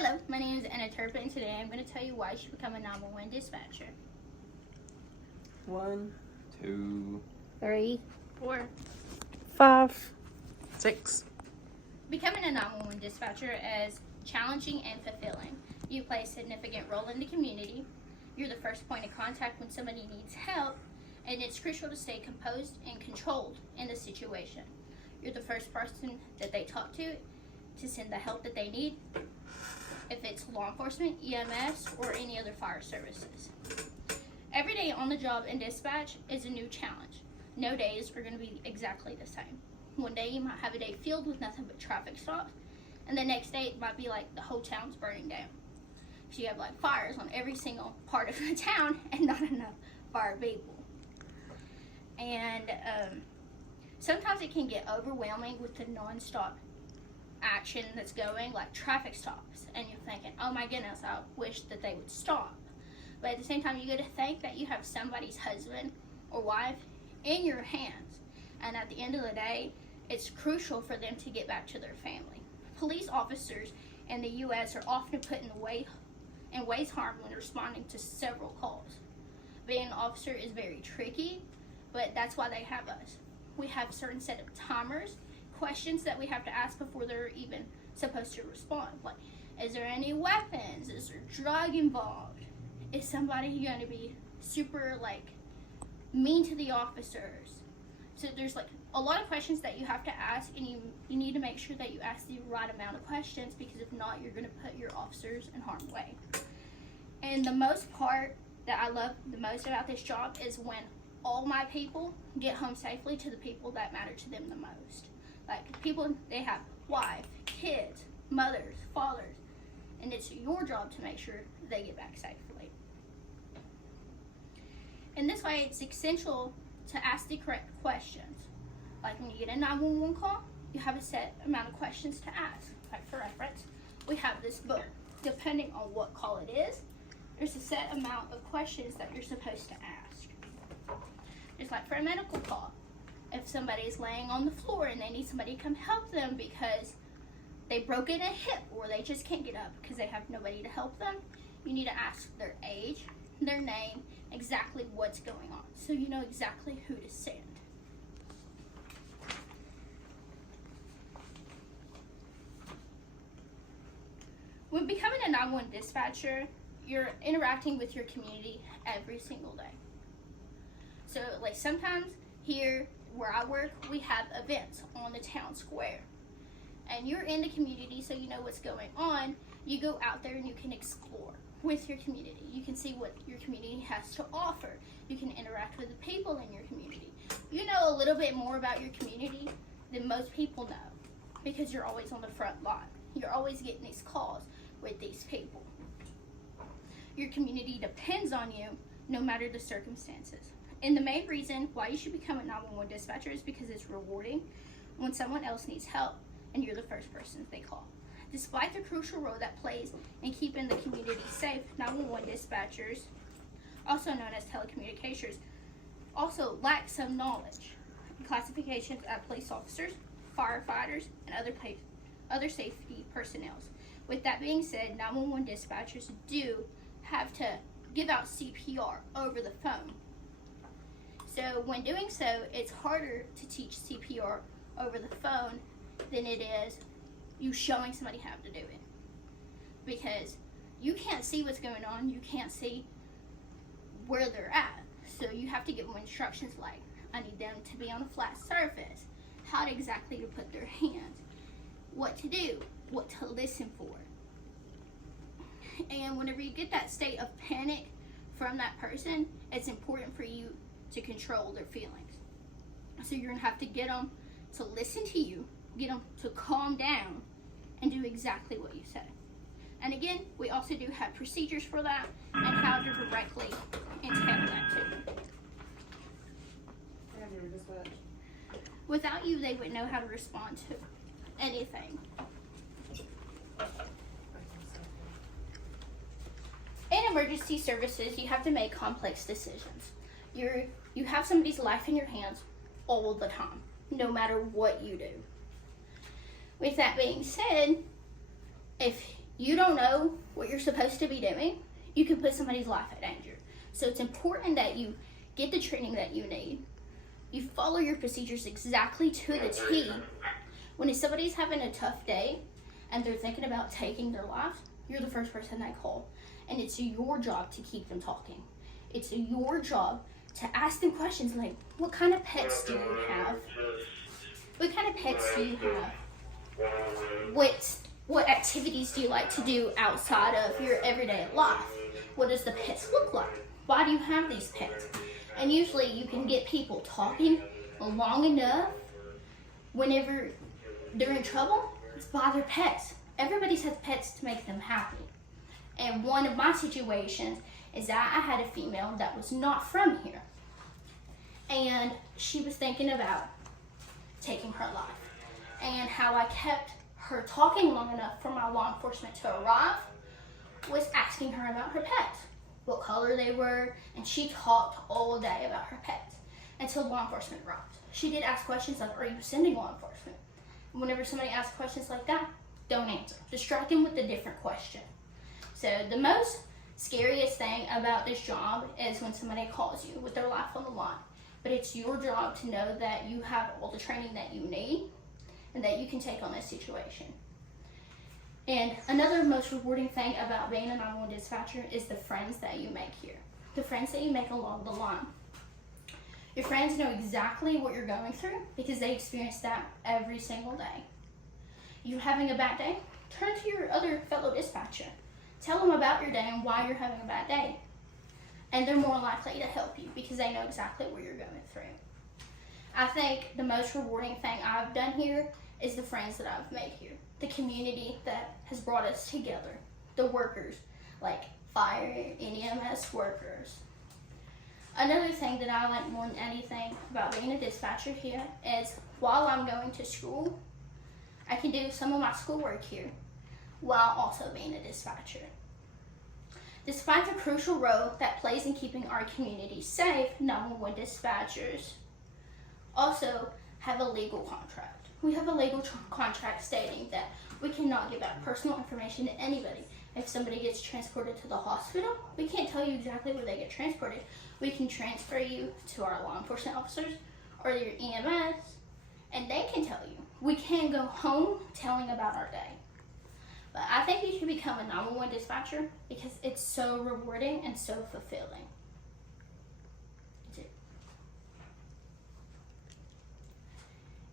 Hello, my name is Anna Turpin, and today I'm going to tell you why you should become a 911 dispatcher. 1, 2, 3, 4. 5, 6. Becoming a 911 dispatcher is challenging and fulfilling. You play a significant role in the community. You're the first point of contact when somebody needs help, and it's crucial to stay composed and controlled in the situation. You're the first person that they talk to send the help that they need, if it's law enforcement, EMS, or any other fire services. Every day on the job in dispatch is a new challenge. No days are going to be exactly the same. One day you might have a day filled with nothing but traffic stops, and the next day it might be like the whole town's burning down. So you have like fires on every single part of the town and not enough fire people. And sometimes it can get overwhelming with the non-stop action that's going, like traffic stops, and you're thinking, oh my goodness, I wish that they would stop. But at the same time, you got to think that you have somebody's husband or wife in your hands, and at the end of the day, it's crucial for them to get back to their family. Police officers in the U.S. are often put in ways harm when responding to several calls. Being an officer is very tricky, but that's why they have us. We have certain set of timers, questions that we have to ask before they're even supposed to respond. Like, is there any weapons? Is there drug involved? Is somebody going to be super mean to the officers? So there's a lot of questions that you have to ask, and you need to make sure that you ask the right amount of questions, because if not, you're going to put your officers in harm's way. And the most part that I love the most about this job is when all my people get home safely to the people that matter to them the most. Like people, they have wife, kids, mothers, fathers, and it's your job to make sure they get back safely. In this way, it's essential to ask the correct questions. Like when you get a 911 call, you have a set amount of questions to ask. Like for reference, we have this book. Depending on what call it is, there's a set amount of questions that you're supposed to ask. Just like for a medical call. If somebody is laying on the floor and they need somebody to come help them because they broke in a hip or they just can't get up because they have nobody to help them, you need to ask their age, their name, exactly what's going on, so you know exactly who to send. When becoming a 911 dispatcher, you're interacting with your community every single day. So sometimes here where I work, we have events on the town square, and you're in the community, so you know what's going on. You go out there and you can explore with your community. You can see what your community has to offer. You can interact with the people in your community. You know a little bit more about your community than most people know, because you're always on the front line. You're always getting these calls with these people. Your community depends on you no matter the circumstances. And the main reason why you should become a 911 dispatcher is because it's rewarding when someone else needs help and you're the first person they call. Despite the crucial role that plays in keeping the community safe, 911 dispatchers, also known as telecommunicators, also lack some knowledge and classifications of police officers, firefighters, and other safety personnel. With that being said, 911 dispatchers do have to give out CPR over the phone. So when doing so, it's harder to teach CPR over the phone than it is you showing somebody how to do it. Because you can't see what's going on, you can't see where they're at. So you have to give them instructions like, I need them to be on a flat surface, how exactly to put their hands, what to do, what to listen for. And whenever you get that state of panic from that person, it's important for you to control their feelings. So you're gonna have to get them to listen to you, get them to calm down, and do exactly what you say. And again, we also do have procedures for that and how to directly entail that too. Without you, they wouldn't know how to respond to anything. In emergency services, you have to make complex decisions. You have somebody's life in your hands all the time, no matter what you do. With that being said, if you don't know what you're supposed to be doing, you can put somebody's life at danger. So it's important that you get the training that you need. You follow your procedures exactly to the T. When somebody's having a tough day and they're thinking about taking their life, you're the first person they call. And it's your job to keep them talking. It's your job to ask them questions like, what kind of pets do you have? What kind of pets do you have? What activities do you like to do outside of your everyday life? What does the pets look like? Why do you have these pets? And usually you can get people talking long enough whenever they're in trouble, it's by their pets. Everybody has pets to make them happy. And one of my situations is that I had a female that was not from here. And she was thinking about taking her life. And how I kept her talking long enough for my law enforcement to arrive was asking her about her pets, what color they were, and she talked all day about her pets until law enforcement arrived. She did ask questions like, are you sending law enforcement? Whenever somebody asks questions like that, don't answer. Distract them with a different question. So the most scariest thing about this job is when somebody calls you with their life on the line. But it's your job to know that you have all the training that you need and that you can take on this situation. And another most rewarding thing about being a 911 dispatcher is the friends that you make here. The friends that you make along the line. Your friends know exactly what you're going through because they experience that every single day. You having a bad day? Turn to your other fellow dispatcher. Tell them about your day and why you're having a bad day. And they're more likely to help you because they know exactly what you're going through. I think the most rewarding thing I've done here is the friends that I've made here. The community that has brought us together. The workers, like fire and EMS workers. Another thing that I like more than anything about being a dispatcher here is while I'm going to school, I can do some of my schoolwork here while also being a dispatcher. Despite the crucial role that plays in keeping our community safe, 911 dispatchers also have a legal contract. We have a legal contract stating that we cannot give out personal information to anybody. If somebody gets transported to the hospital, we can't tell you exactly where they get transported. We can transfer you to our law enforcement officers or your EMS, and they can tell you. We can go home telling about our day. But I think you should become a 911 dispatcher because it's so rewarding and so fulfilling. That's it.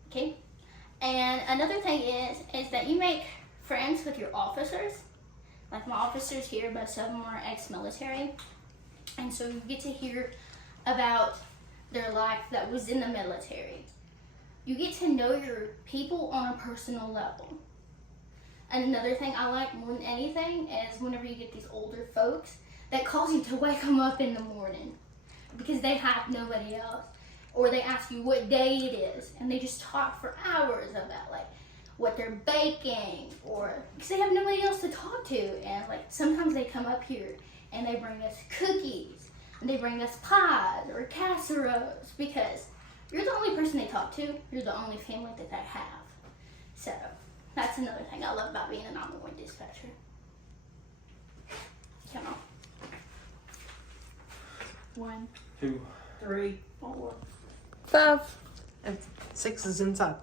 Okay. And another thing is that you make friends with your officers. Like my officers here, most of them are ex-military. And so you get to hear about their life that was in the military. You get to know your people on a personal level. And another thing I like more than anything is whenever you get these older folks that cause you to wake them up in the morning because they have nobody else. Or they ask you what day it is and they just talk for hours about like what they're baking or because they have nobody else to talk to. And like sometimes they come up here and they bring us cookies and they bring us pies or casseroles because you're the only person they talk to. You're the only family that they have. So that's another thing I love about being a 911 dispatcher. Come on. 1, 2, 3, 4. 5, and 6 is inside.